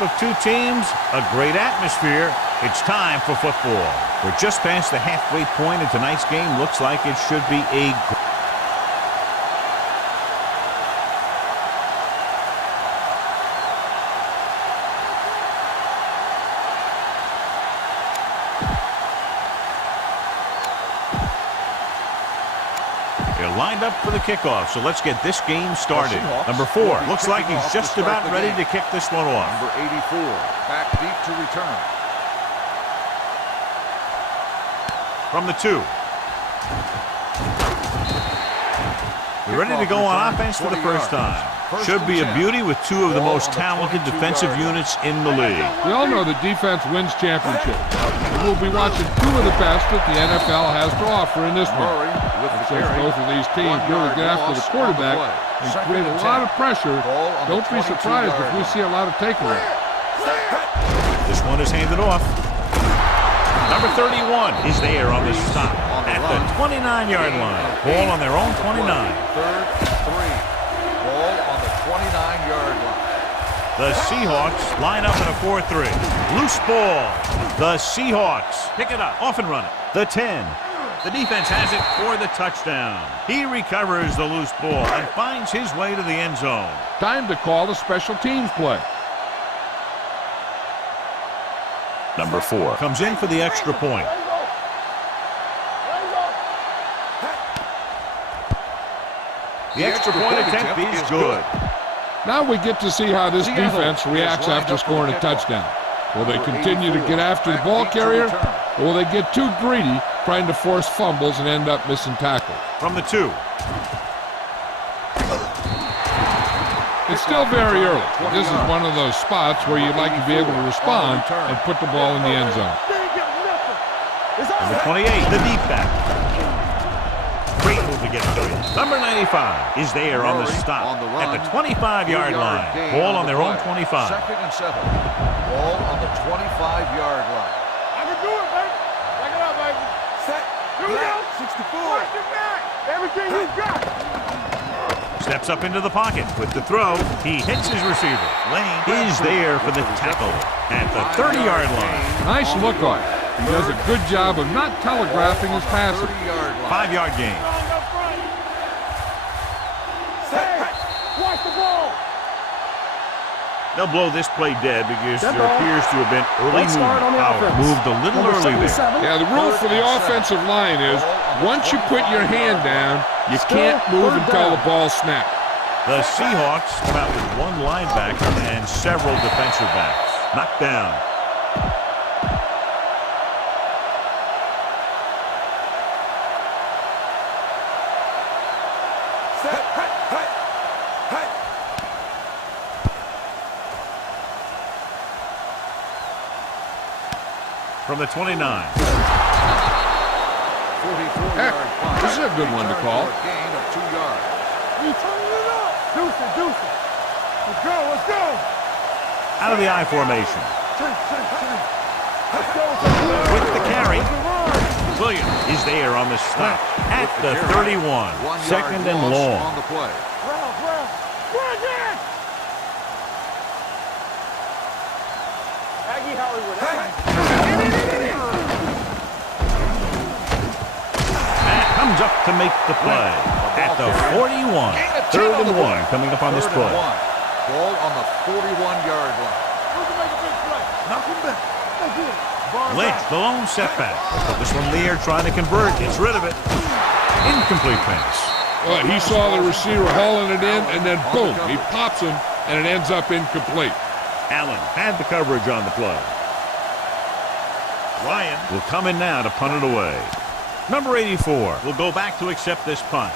Of two teams, a great atmosphere. It's time for football. We're just past the halfway point of tonight's game. Looks like it should be a They're lined up for the kickoff, so let's get this game started. Number 4, looks like he's just about ready to kick this one off. Number 84, back deep to return. From the 2. They're ready to go on offense for the first time. Should be a beauty with two of the most talented defensive units in the league. We all know that defense wins championships. We'll be watching two of the best that the NFL has to offer in this one. Since both of these teams really get after the quarterback and create a lot of pressure, don't be surprised if we see a lot of takeaways. This one is handed off. Number 31 is there on the stop at the 29-yard line. Ball on their own 29. Third and 3. Ball on the 29-yard line. The Seahawks line up in a 4-3. Loose ball. The Seahawks pick it up. Off and run it. The 10. The defense has it for the touchdown. He recovers the loose ball and finds his way to the end zone. Time to call a special teams play. Number 4 comes in for the extra point. The extra point attempt is good. Now we get to see how this defense reacts after scoring a touchdown. Will they continue to get after the ball carrier, or will they get too greedy trying to force fumbles and end up missing tackles? From the 2. It's still very early, but this is one of those spots where you'd like to be able to respond and put the ball in the end zone. Number 28, the deep back. Great move to get to it. Number 95 is there on the stop at the 25-yard line. Ball on their own 25. Second and 7. Ball on the 25-yard line. I can do it, baby. Check it out, baby. Set. Here we go. 64. Watch your back. Everything you got. Steps up into the pocket with the throw. He hits his receiver. Lane is there for the tackle at the 30-yard line. Nice look on it. He does a good job of not telegraphing his passing. 5-yard gain. Watch the ball. They'll blow this play dead because there appears to have been early movement. Power moved a little early there. Yeah, the rule for the offensive line is once you put your hand down, you can't move until the ball snaps. The Seahawks come out with one linebacker and several defensive backs. Knocked down. From the 29. This is a good one to call. Gain of 2 yards. You turning it up. Deuce it. Let's go. Out of the I formation. Let's go. With the carry. Williams is there on the stop at the 31. Second and long. On the play. Run it. Aggie Hollywood. Comes up to make the play at the 41. Third and 1 coming up on this play. Ball on the 41-yard line. Lynch, the lone setback. Put this one in the air trying to convert. Gets rid of it. Incomplete pass. Well, he saw the receiver hauling it in, and then boom, he pops him, and it ends up incomplete. Allen had the coverage on the play. Ryan will come in now to punt it away. Number 84 will go back to accept this punt.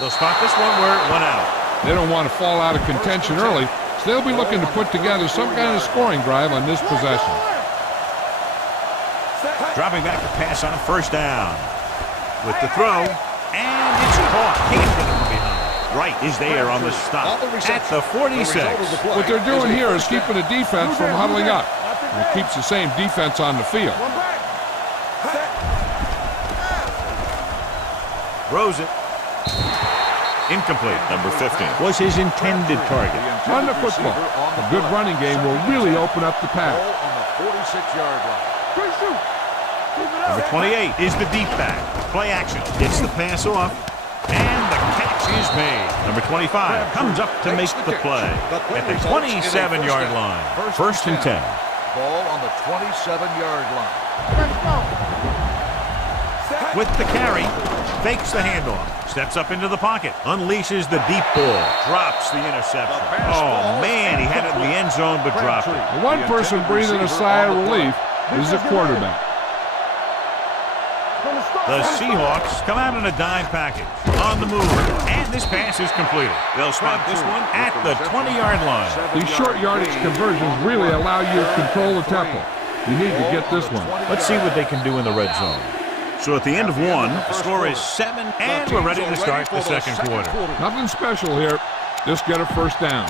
They'll start this one where it went out. They don't want to fall out of contention early, so they'll be looking to put together some kind of scoring drive on this possession. Dropping back to pass on a first down. With the throw, and it's caught. Can't get it from behind. Wright is there on the stop at the 46. What they're doing here is keeping the defense from huddling up. And it keeps the same defense on the field. Throws it. Incomplete. Number 15 was his intended target. Run the football. A good running game will really open up the pass. Ball on the 46-yard line. Number 28 is the deep back. Play action. Gets the pass off. And the catch is made. Number 25 comes up to make the play at the 27-yard line. First and 10. Ball on the 27-yard line. With the carry, fakes the handoff. Steps up into the pocket. Unleashes the deep ball. Drops the interception. Oh, man, he had it in the end zone but dropped it. The one person breathing a sigh of relief is the quarterback. The Seahawks come out in a dime package. On the move. And this pass is completed. They'll spot this one at the 20-yard line. These short yardage conversions really allow you to control the tempo. You need to get this one. Let's see what they can do in the red zone. So at the end of one, the score is 7, and we're ready to start the second quarter. Nothing special here. Just get a first down.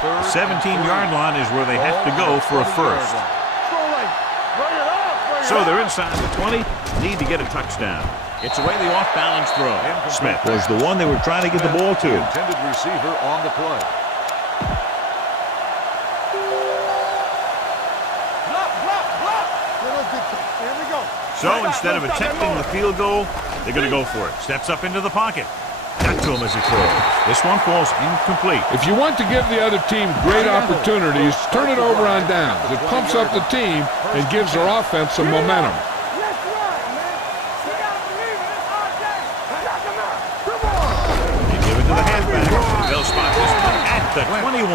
The 17-yard line is where they have to go for a first. So they're inside the 20, need to get a touchdown. It's away the off-balance throw. Smith was the one they were trying to get the ball to. Intended receiver on the play. So instead of attempting the field goal, they're going to go for it. Steps up into the pocket. Got to him as he throws. This one falls incomplete. If you want to give the other team great opportunities, turn it over on downs. It pumps up the team and gives their offense some momentum. You give it to the halfback. They'll spot this one at the 21.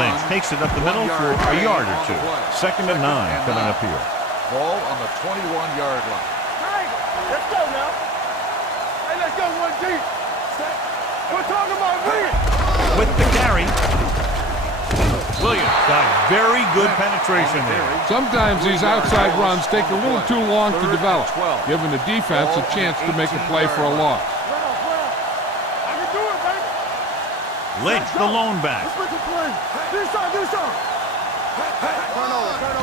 Lynch takes it up the middle for a yard or two. Second and 9 coming up here. Ball on the 21-yard line. Let's go now. Hey, let's go one deep. We're talking about Williams. With the carry, Williams got very good penetration there. Sometimes these outside runs take a little too long to develop, giving the defense a chance to make a play for a loss. I can do it, baby. Lynch, the lone back. Let's make a play. Do something.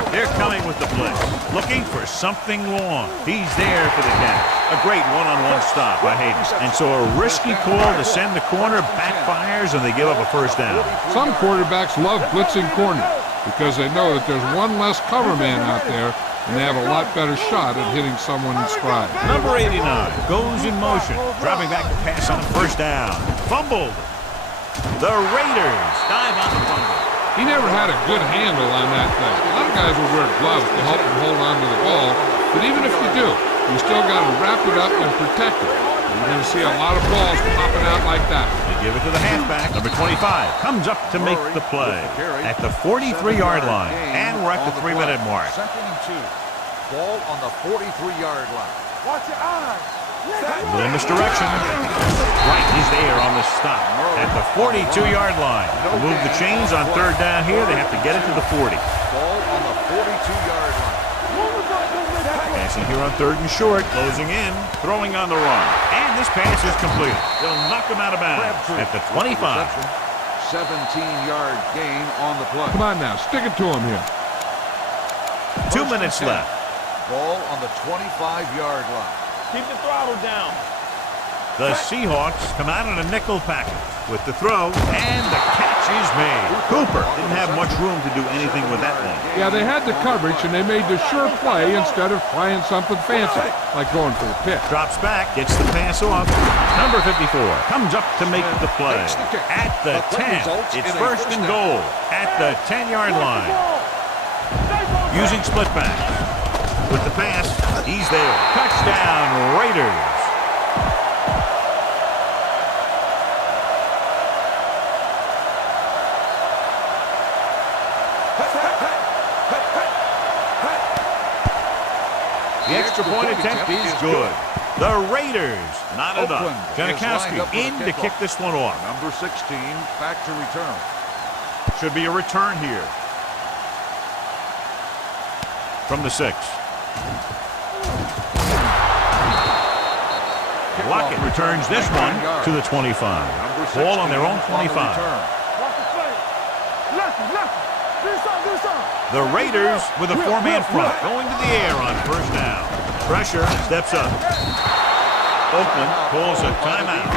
They're coming with the blitz, looking for something long. He's there for the catch. A great one-on-one stop by Hayden. And so a risky call to send the corner backfires, and they give up a first down. Some quarterbacks love blitzing corners because they know that there's one less cover man out there, and they have a lot better shot at hitting someone in stride. Number 89 goes in motion, dropping back to pass on first down. Fumbled. The Raiders dive on the fumble. He never had a good handle on that thing. A lot of guys will wear gloves to help him hold on to the ball, but even if you do, you still got to wrap it up and protect it. You're going to see a lot of balls popping out like that. They give it to the halfback. Number 25 comes up to make the play at the 43-yard line, and we're at the 3-minute mark. Second and 2. Ball on the 43-yard line. Watch your eyes. A little misdirection. Wright is there on the stop at the 42-yard line. To move the chains on third down here, they have to get it to the 40. Ball on the 42-yard line. Passing here on third and short, closing in, throwing on the run. And this pass is completed. They'll knock him out of bounds at the 25. 17-yard gain on the play. Come on now, stick it to him here. 2 minutes left. Ball on the 25-yard line. Keep the throttle down. The Seahawks come out in a nickel package with the throw, and the catch is made. Cooper didn't have much room to do anything with that one. Yeah, they had the coverage, and they made the sure play instead of trying something fancy, like going for the pick. Drops back, gets the pass off. Number 54 comes up to make the play. At the 10, it's first and goal at the 10-yard line. Using split back. With the pass, he's there. Touchdown, Raiders. The extra point attempt is good. The Raiders, not enough. Janikowski in to kick this one off. Number 16 back to return. Should be a return here. From the 6. Lockett returns this one to the 25. Ball on their own 25. The Raiders with a four-man front, going to the air on first down. Pressure steps up. Oakland pulls a timeout.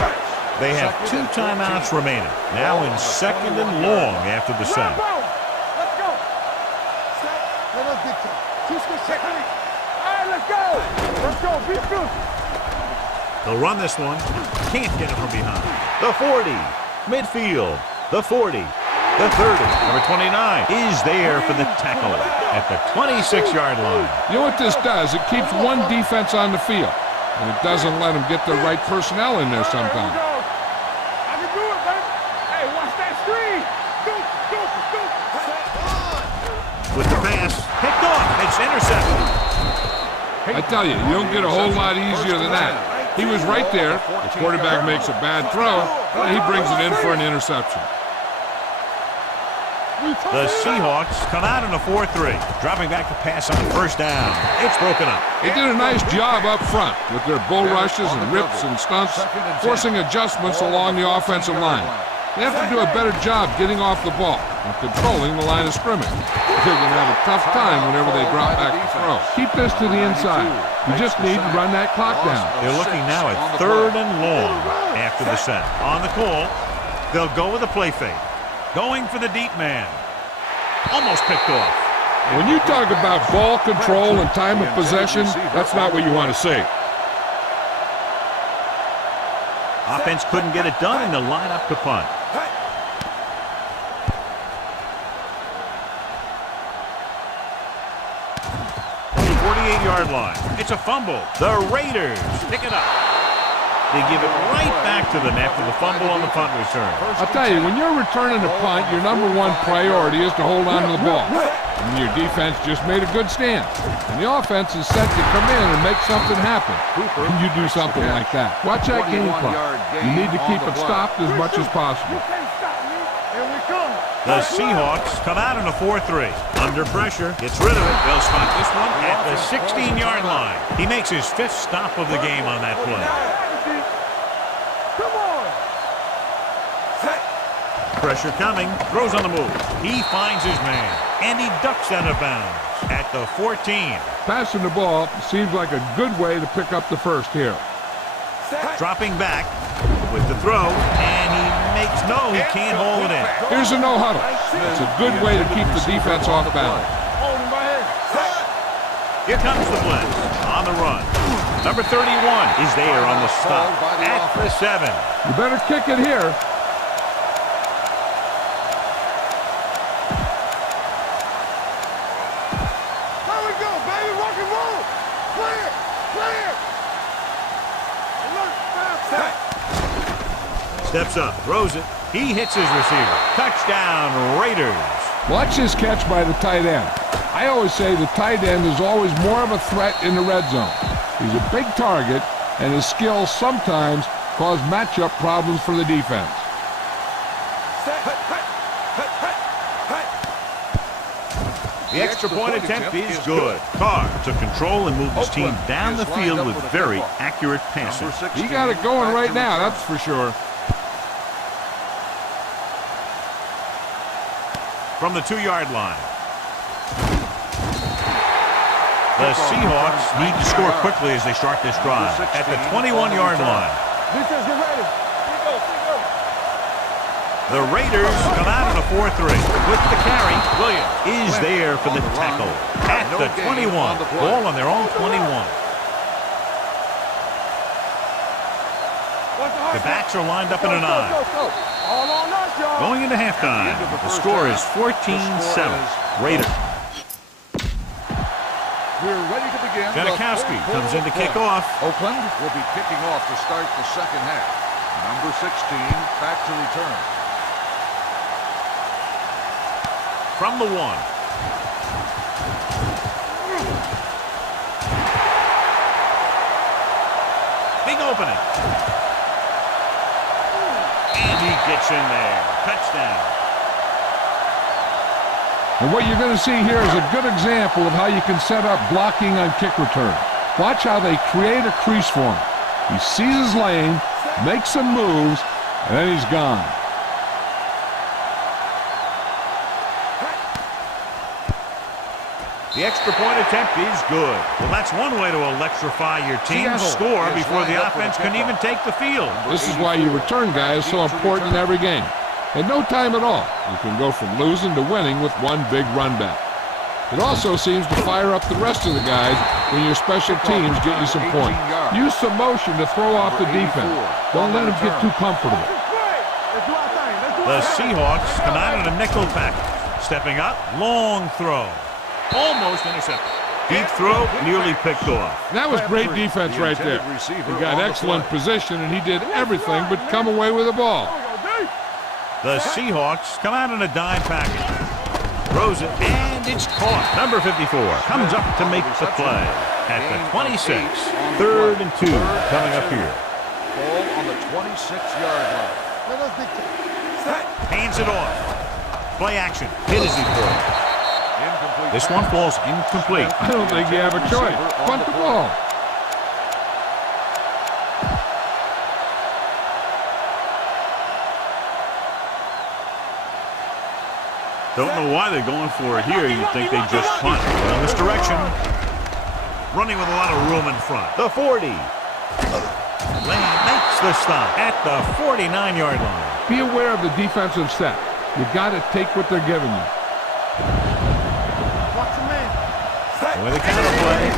They have 2 timeouts remaining. Now in second and long after the sack. Let's go. All right, let's go. Let's go. Be good. They'll run this one. Can't get it from behind. The 40. Midfield. The 40. The 30. Number 29 is there for the tackle at the 26-yard line. You know what this does? It keeps one defense on the field, and it doesn't let them get the right personnel in there sometimes. I can do it, baby. Hey, watch that screen. With the pass, picked off. It's intercepted. I tell you, you don't get a whole lot easier than that. He was right there. The quarterback makes a bad throw, and he brings it in for an interception. The Seahawks come out in a 4-3, dropping back to pass on first down. It's broken up. They did a nice job up front with their bull rushes and rips and stunts, forcing adjustments along the offensive line. They have to do a better job getting off the ball and controlling the line of scrimmage. They're going to have a tough time whenever they drop back to throw. Keep this to the inside. You just need to run that clock down. They're looking now at 3rd and long after the set. On the call, they'll go with a play fake. Going for the deep man. Almost picked off. When you talk about ball control and time of possession, that's not what you want to see. Offense couldn't get it done, and they'll line up to punt. On the 48-yard line. It's a fumble. The Raiders pick it up. They give it right back to them after the fumble on the punt return. I'll tell you, when you're returning a punt, your number one priority is to hold on to the ball. And your defense just made a good stand. And the offense is set to come in and make something happen. And you do something like that. Watch that game plan. You need to keep it stopped as much as possible. The Seahawks come out in a 4-3. Under pressure, gets rid of it. They'll spot this one at the 16-yard line. He makes his 5th stop of the game on that play. Pressure coming, throws on the move. He finds his man, and he ducks out of bounds at the 14. Passing the ball seems like a good way to pick up the first here. Dropping back with the throw, and he can't hold it in. Here's a no huddle. It's a good way to keep the defense off balance. Here comes the blitz on the run. Number 31 is there on the stop at the 7. You better kick it here. Steps up, throws it. He hits his receiver. Touchdown, Raiders. Watch this catch by the tight end. I always say the tight end is always more of a threat in the red zone. He's a big target, and his skills sometimes cause matchup problems for the defense. The extra point attempt is good. Carr took control and moved his team down the field with very accurate passing. He got it going right now, that's for sure. From the 2-yard line. The Seahawks need to score quickly as they start this drive at the 21-yard line. Defense, get ready. The Raiders come out in a 4-3. With the carry, Williams is there for the tackle at the 21. Ball on their own 21. The backs are lined up in an eye. Going into halftime, the score is 14-7. Raiders. We're ready to begin. Janikowski comes in to kick off. Oakland will be kicking off to start the second half. Number 16 back to return. From the 1. Big opening. And he gets in there. Touchdown. And what you're going to see here is a good example of how you can set up blocking on kick return. Watch how they create a crease for him. He sees his lane, makes some moves, and then he's gone. The extra point attempt is good. Well, that's one way to electrify your team. Score before the offense can even take the field. This is why your return guy is so important in every game. In no time at all, you can go from losing to winning with one big run back. It also seems to fire up the rest of the guys when your special teams get you some points. Use some motion to throw off the defense. Don't let them get too comfortable. The Seahawks come out in a nickel package. Stepping up, long throw. Almost intercepted. Deep throw, nearly picked off. That was great defense right there. He got excellent position, and he did everything but come away with the ball. The Seahawks come out in a dime package. Throws it, and it's caught. Number 54 comes up to make the play. At the 26, 3rd and 2 coming up here. Ball on the 26-yard line. Hands it off. Play action. Hit as he throws. This one falls incomplete. I don't think you have a choice. Punt the ball. Don't know why they're going for it here. You'd think they just punt. Well, in this direction. Running with a lot of room in front. The 40. Lane makes the stop at the 49-yard line. Be aware of the defensive set. You got to take what they're giving you. With a counter play.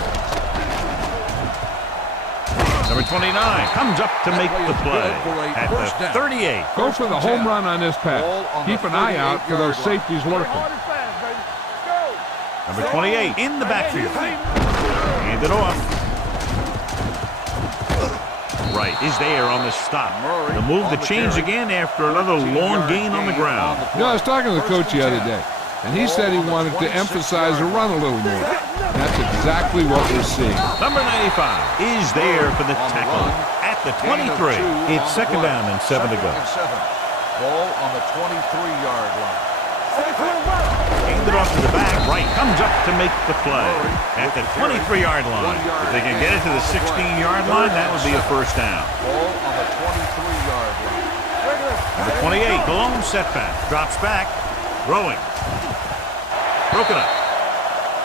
Number 29 comes up to make the play at the 38. Go for the home run on this pass. Keep an eye out for those safeties lurking. Number 28 in the backfield. Hand it off. Right is there on the stop. The move to change again after another long gain on the ground. You know, I was talking to the coach the other day, and he said he wanted to emphasize the run a little more. That's exactly what we're seeing. Number 95 is there for the tackle at the 23. It's 2nd down and 7 to go. Ball on the 23-yard line. Hand it off to the back. Right comes up to make the play at the 23-yard line. If they can get it to the 16-yard line, that would be a 1st down. Ball on the 23-yard line. Number 28, the lone setback. Drops back. Throwing. Broken up.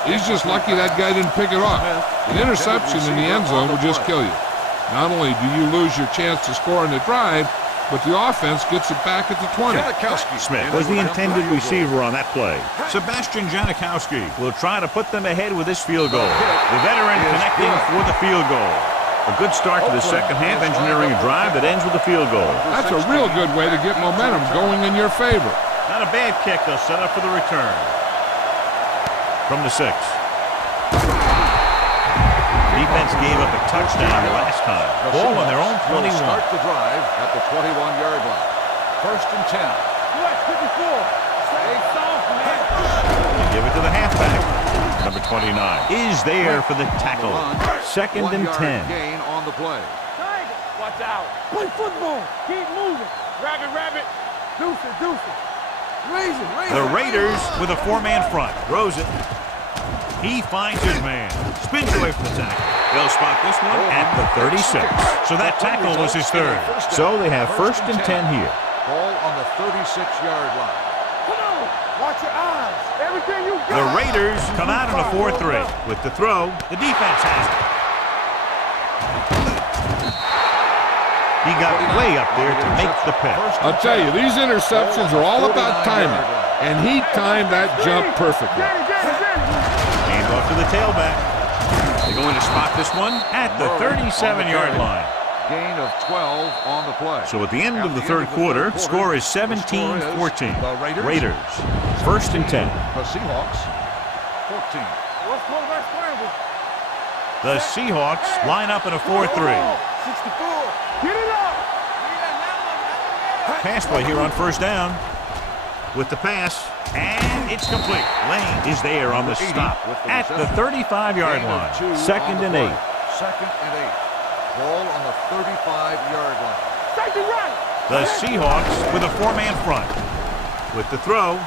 He's just lucky that guy didn't pick it off. An interception in the end zone will just kill you. Not only do you lose your chance to score in the drive, but the offense gets it back at the 20. Smith was the intended receiver on that play. Sebastian Janikowski will try to put them ahead with this field goal. The veteran connecting for the field goal. A good start to the second half, engineering a drive that ends with a field goal. That's a real good way to get momentum going in your favor. Not a bad kick. They'll set up for the return. From the 6. Defense gave up a touchdown the last time. Ball on their own 21. Start the drive at the 21-yard line. 1st and 10. They give it to the halfback. Number 29 is there for the tackle. 2nd and 10. Gain on the play. Watch out. Play football. Keep moving. Rabbit. Deuce it. Raise it. The Raiders with a 4-man front. Throws it. He finds his man. Spins away from the tackle. They'll spot this one at the 36. So that tackle was his 3rd. So they have 1st and 10 here. Ball on the 36-yard line. Come on. Watch your eyes. Everything you got. The Raiders come out in a 4-3. With the throw, the defense has it. He got way up there to make the pick. I'll tell you, these interceptions are all about timing, and he timed that jump perfectly. Hand off to the tailback. They're going to spot this one at the 37-yard line. Gain of 12 on the play. So at the end of the 3rd quarter, the score is 17-14. Raiders, 1st and 10. The Seahawks, 14. The Seahawks line up in a 4-3. 64. Get it up. Pass play here on 1st down. With the pass, and it's complete. Lane is there on the stop at the 35-yard line. 2nd and 8. 2nd and 8. Ball on the 35-yard line. The Seahawks with a 4-man front. With the throw,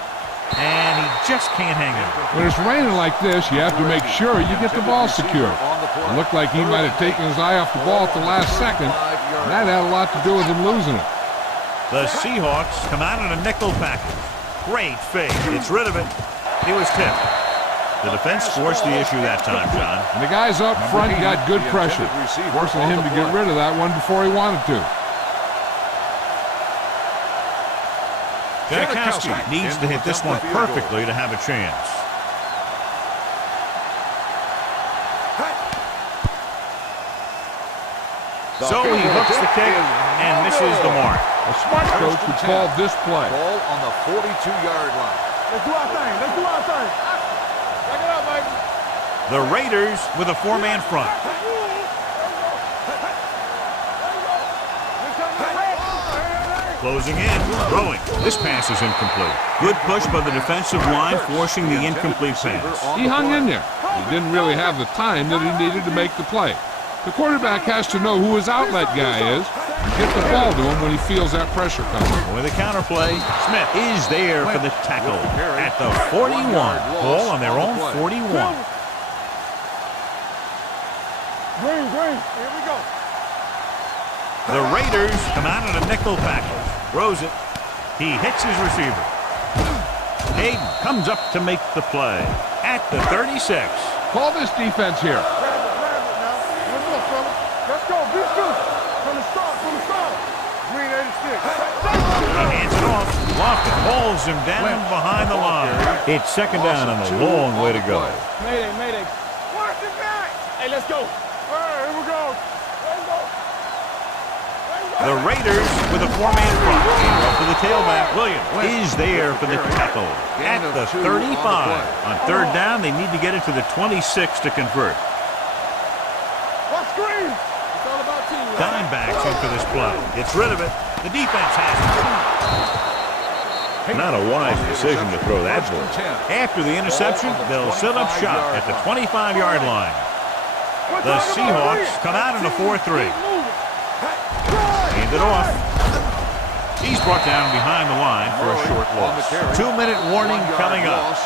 and he just can't hang it. When it's raining like this, you have to make sure you get the ball secure. It looked like he might have taken his eye off the ball at the last second, and that had a lot to do with him losing it. The Seahawks come out in a nickel package. Great fake. It's rid of it. He was tipped. The defense forced the issue that time, John. And the guys up front got good pressure, forcing him to get rid of that one before he wanted to. Janikowski needs to hit this one perfectly to have a chance. So he hooks the kick and misses the mark. A smart coach would call this play. Ball on the 42-yard line. Let's do our thing. Let's do our thing. Back it up, baby. The Raiders with a four-man front. Closing in, throwing. This pass is incomplete. Good push by the defensive line, forcing the incomplete pass. He hung in there. He didn't really have the time that he needed to make the play. The quarterback has to know who his outlet guy is and get the ball to him when he feels that pressure coming. With a counterplay, Smith is there for the tackle at the 41. Ball on their own 41. Green. Here we go. The Raiders come out in a nickel package. Throws it. He hits his receiver. Hayden comes up to make the play at the 36. Call this defense here. Let's go. Be good. From the start. Green 86. He hands it off. Lofton hauls him down behind the line. It's second down and a long way to go. Mayday. Watch it back. Hey, let's go. All right, here we go. The Raiders with a four-man front. Up to the tailback. Williams is there for the tackle at the 35. On third down, they need to get it to the 26 to convert. Watch screen. It's all about teamwork. Dimebacks in for this play. Gets rid of it. The defense has it. Not a wise decision to throw that ball. After the interception, they'll set up shop at the 25-yard line. The Seahawks come out in a 4-3. Hand it off. He's brought down behind the line for a short loss. 2-minute warning coming up.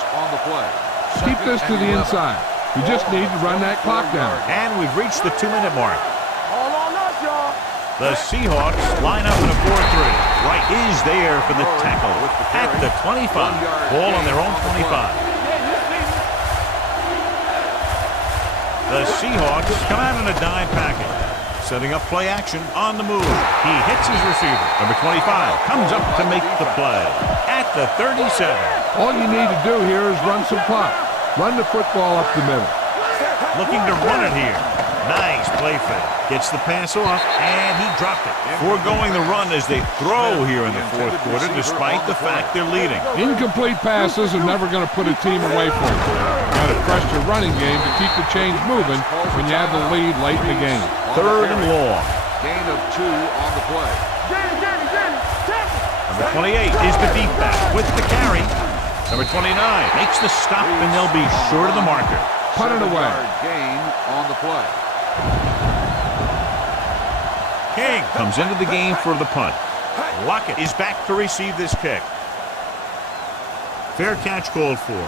Keep this to the inside. You just need to run that clock down. And we've reached the 2-minute mark. All on us, y'all. The Seahawks line up in a 4-3. Wright is there for the tackle at the 25. Ball on their own 25. The Seahawks come out in a dime package. Setting up play action on the move. He hits his receiver. Number 25 comes up to make the play at the 37. All you need to do here is run some clock. Run the football up the middle. Looking to run it here. Nice play fake. Gets the pass off, and he dropped it. Foregoing the run as they throw here in the fourth quarter, despite the fact they're leading. Incomplete passes are never going to put a team away from you. You got to trust your running game to keep the chains moving when you have the lead late in the game. Third and long. Gain of 2 on the play. Number 28 is the deep back with the carry. Number 29 makes the stop, and they'll be short of the marker. Put it away. Gain on the play. King comes into the game for the punt. Lockett is back to receive this kick. Fair catch called for.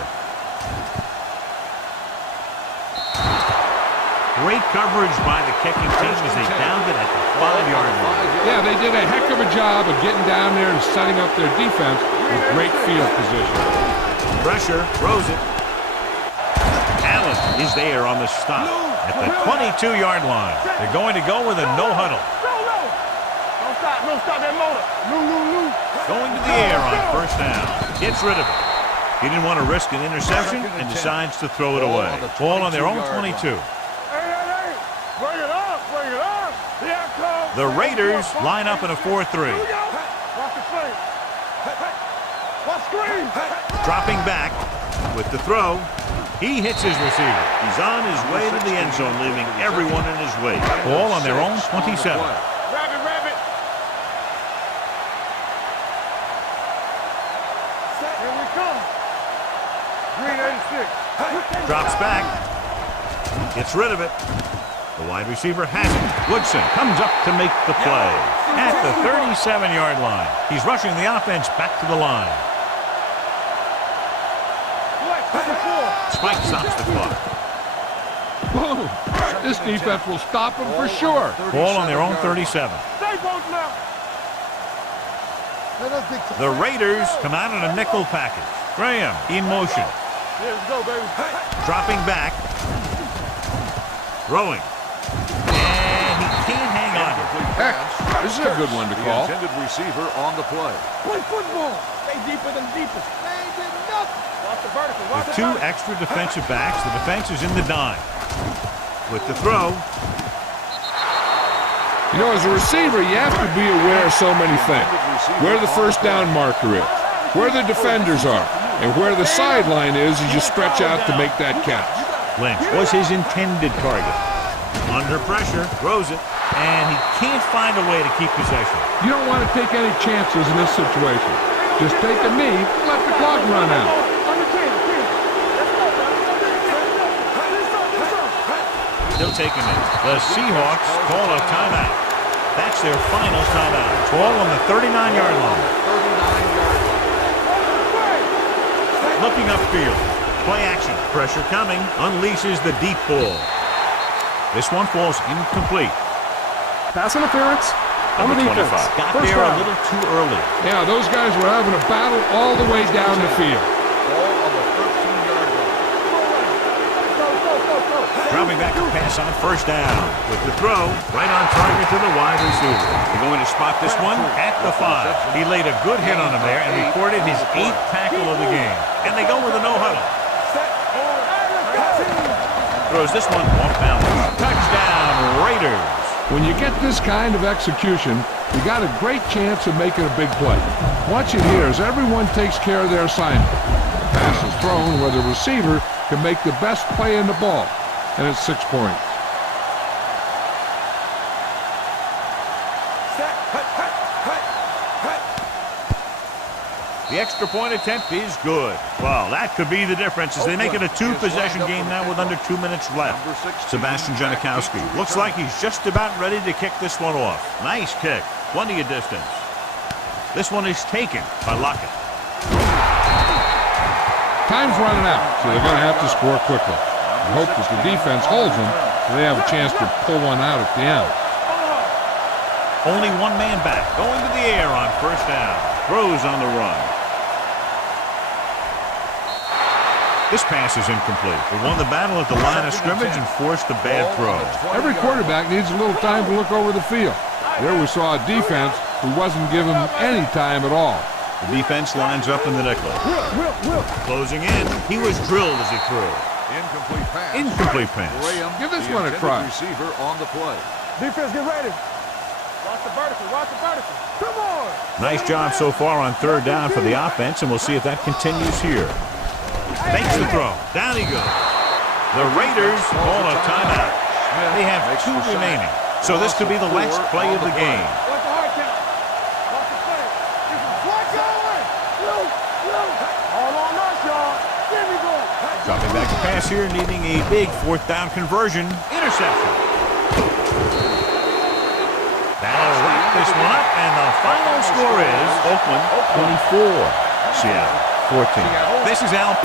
Great coverage by the kicking team as they downed it at the 5-yard line. Yeah, they did a heck of a job of getting down there and setting up their defense with great field position. Pressure, throws it. Allen is there on the stop at the 22-yard line. They're going to go with a no huddle. Don't stop that motor. Going to the air on first down. Gets rid of it. He didn't want to risk an interception and decides to throw it away. Ball on their own 22. Hey. Bring it up. Here it comes. The Raiders line up in a 4-3. Watch the play. Watch screen. Dropping back with the throw. He hits his receiver. He's on his way to the end zone, leaving everyone in his wake. Ball on their own 27. Rabbit. Here we come. Green 86. Drops back. Gets rid of it. The wide receiver has it. Woodson comes up to make the play at the 37-yard line. He's rushing the offense back to the line. Spike stops the clock. Boom! This defense will stop them for sure. Ball on their own 37. The Raiders come out in a nickel package. Graham in motion. Yeah, let's go, baby. Dropping back. Throwing. And he can't hang on. Heck, this is a good one to call. The intended receiver on the play. Play football. Stay deeper than deepest. They ain't did nothing. Watch the vertical. Watch With the two vertical. extra defensive backs, the defense is in the dime. With the throw. You know, as a receiver, you have to be aware of so many things. Where the first down marker is, where the defenders are, and where the sideline is as you stretch out to make that catch. Lynch was his intended target. Under pressure, throws it, and he can't find a way to keep possession. You don't want to take any chances in this situation. Just take a knee, let the clock run out. Still taking it. The Seahawks call a timeout. That's their final timeout. Ball on the 39-yard line. Looking upfield. Play action. Pressure coming. Unleashes the deep ball. This one falls incomplete. Pass interference on the Number defense. 25. Got First there a down. little too early. Yeah, those guys were having a battle all the way down the field. Ball on the 13-yard line. Dropping back to pass on first down. With the throw, right on target to the wide receiver. They're going to spot this one at the 5. He laid a good hit on him there and recorded his 8th tackle of the game. And they go with a no-huddle. Throws this one off balance. Touchdown, Raiders. When you get this kind of execution, you got a great chance of making a big play. Watch it here as everyone takes care of their assignment. The pass is thrown where the receiver can make the best play in the ball, and it's 6 points. The extra point attempt is good. Well, that could be the difference as they make it a 2-possession game now with under 2 minutes left. Sebastian Janikowski looks like he's just about ready to kick this one off. Nice kick. Plenty of distance. This one is taken by Lockett. Time's running out, so they're going to have to score quickly. I hope that the defense holds them so they have a chance to pull one out at the end. Only one man back. Going to the air on first down. Throws on the run. This pass is incomplete. They won the battle at the line of scrimmage and forced a bad throw. Every quarterback needs a little time to look over the field. There we saw a defense who wasn't given any time at all. The defense lines up in the nickel. Closing in. He was drilled as he threw. Incomplete pass. Incomplete pass. Graham, Give this the one a intended try. receiver on the play. Defense, get ready. Watch the vertical. Watch the vertical. Come on. Nice job so far on third down for the offense, and we'll see if that continues here. Makes the throw. Down he goes. The Raiders call a timeout. They have 2 remaining, so this could be the last play of the game. Watch the hard count. Watch the play. This is what going. All on us, y'all. Give me go. Dropping back to pass here, needing a big 4th down conversion. Interception. That'll wrap this one up, and the final score is Oakland 24, Seattle 14. This is Al.